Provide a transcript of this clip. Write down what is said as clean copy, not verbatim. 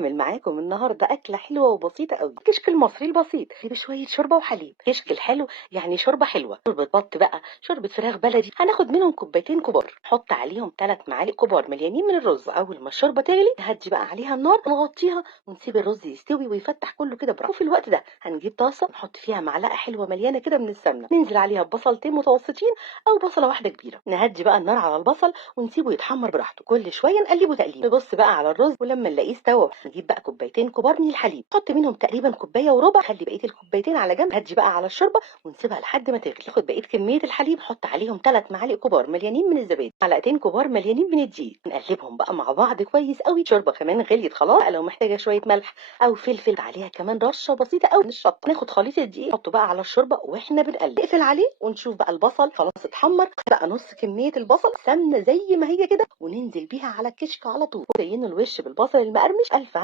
هاعمل معاكم النهارده أكلة حلوة وبسيطة أوي، الكشك المصري البسيط بشوية شوربة وحليب. كشك الحلو يعني شوربة حلوة، شوربة بط بقى، شوربة فراخ بلدي. هناخد منهم كوبايتين كبار، نحط عليهم 3 معالق كبار مليانين من الرز. أول ما الشوربة تغلي نهدي بقى عليها النار، نغطيها ونسيب الرز يستوي ويفتح كله كده براحته. وفي الوقت ده هنجيب طاسة نحط فيها معلقة حلوة مليانة كده من السمنة، ننزل عليها ببصلتين متوسطين أو بصلة واحدة كبيرة. نهدي بقى النار على البصل ونسيبه يتحمر براحته، كل شويه نقلبه تقليب. نبص بقى على الرز ولما نلاقيه استوى نجيب بقى كوبايتين كبار من الحليب، نحط منهم تقريبا كوبايه وربع، خلي بقيه الكوبايتين على جنب. هدي بقى على الشوربه ونسيبها لحد ما تغلي. ناخد بقيه كميه الحليب نحط عليهم 3 معالق كبار مليانين من الزبادي، معلقتين كبار مليانين من الدقيق. نقلبهم بقى مع بعض كويس قوي. الشوربه كمان غليت خلاص، بقى لو محتاجه شويه ملح او فلفل عليها كمان رشه بسيطه قوي من الشطه. ناخد خليط الدقيق نحطه بقى على الشوربه واحنا بنقلب، نقفل عليه ونشوف بقى البصل خلاص اتحمر. بقى نص كميه البصل سمنه زي ما هي كده وننزل بيها على الكشك على طول، وزين الوش بالبصل المقرمش. الف